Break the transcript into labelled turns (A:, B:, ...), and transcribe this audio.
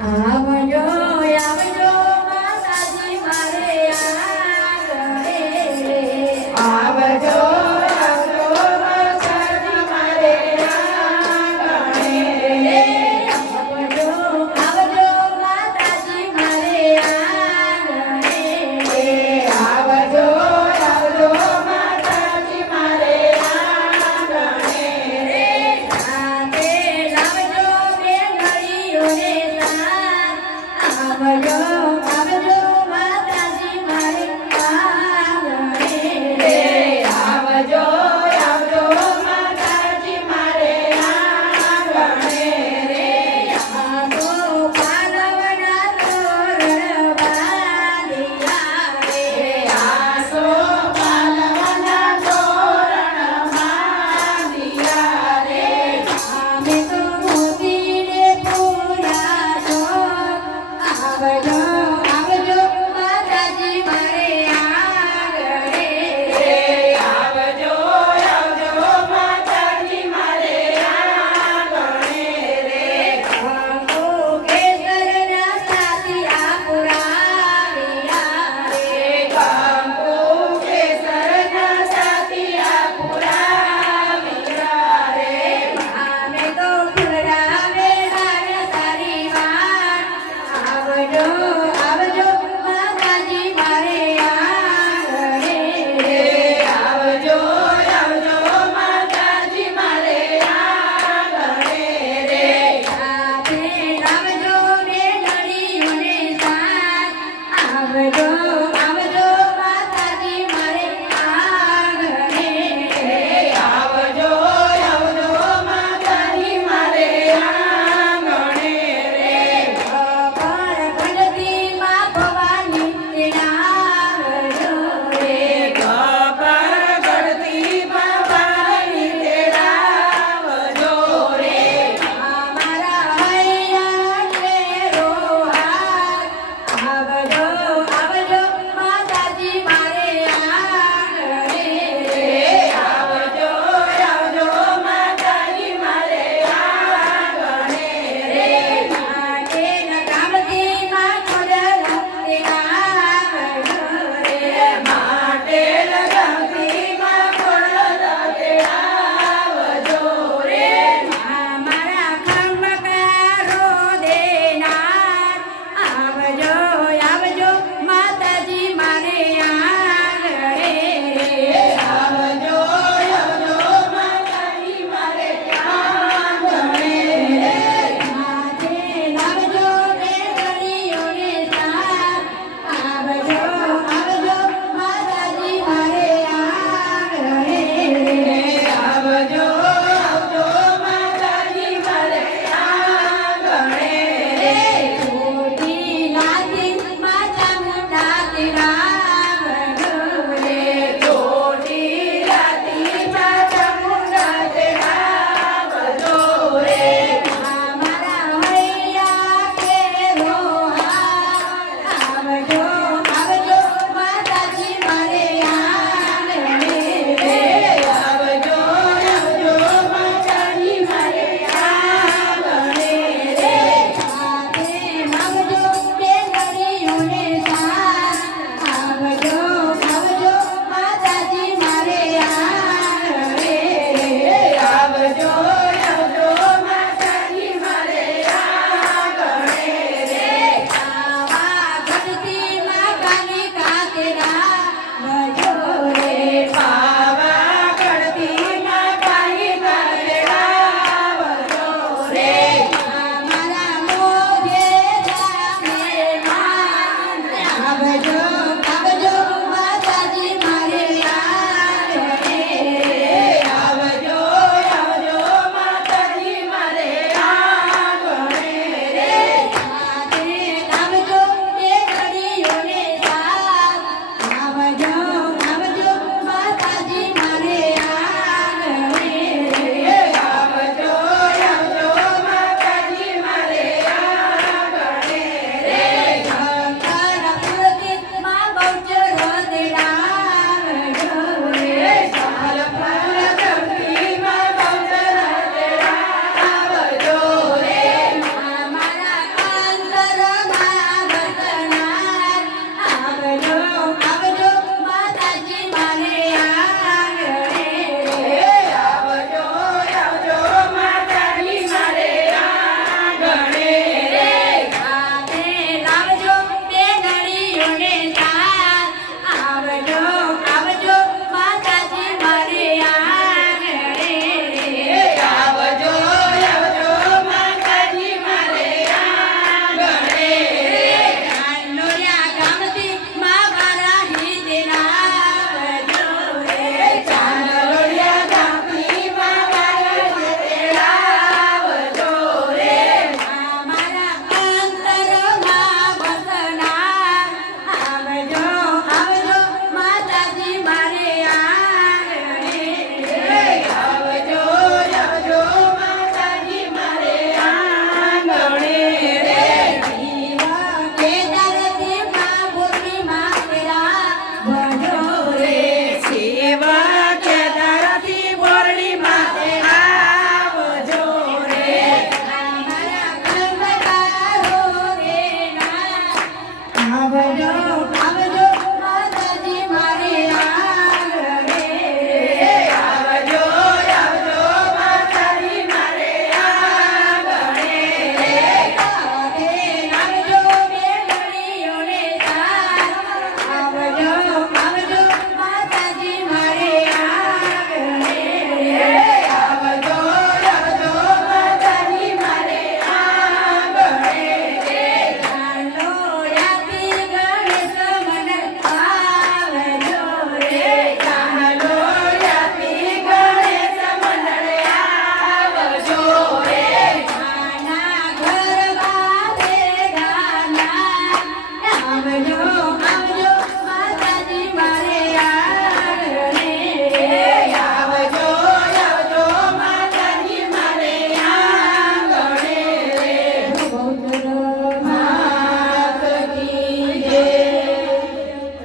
A: Ah, va.